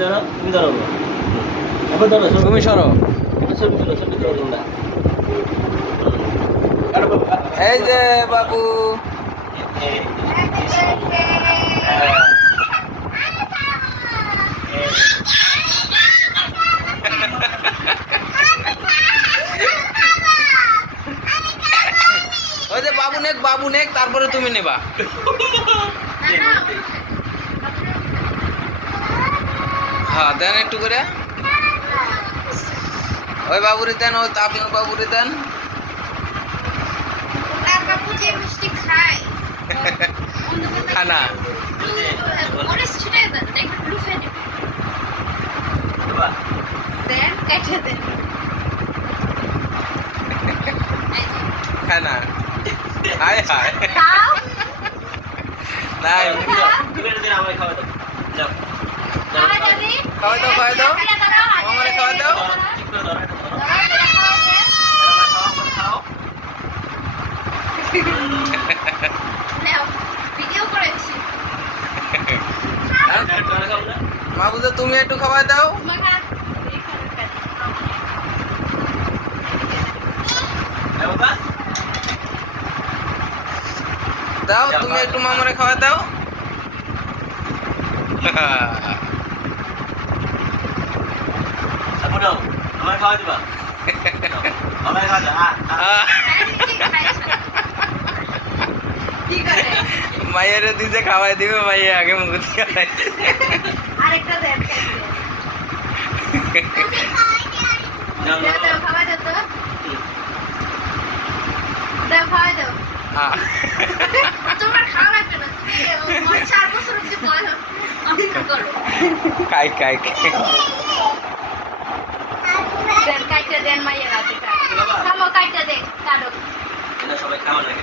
ধরো তুমি ধরো এবার ধরো তুমি সরো। ছবি তুলো তোমরা এই যে বাবু, ওই যে বাবু নেক তারপরে তুমি নেবা। হ্যাঁ দেন একটু করে, ওই বাবুরে দেন, ওই আপনার বাবুরে দেন। খানা খানা হায় হায় নাই তুমি এটা দিন আমায় খাওয়া দাও যাও খাওয়াই দাও আমারে খাওয়াই দাও। ঠিক করে ধরো এটা খাও মাহবুদা তুমি একটু খাওয়াই দাও। দাও তুমি একটু মামারে খাওয়া দাও। আমার খাওয়া দিবা আমার খাওয়া দাও মাইয়ারে দিছে খাওয়াই দিবে, মাইয়া আগে মুখ দিয়ে আরেকটা দেন খাওয়া দাও তো দাও খাওয়া দাও তোমার খাওয়া লাগবে না, তুমি 4 বছর অবধি বলো করো খাই দেন কাইটা দেন মাইয়া রাতে খামো কাইটা দে কাটো সবাই খাওয়া লাগে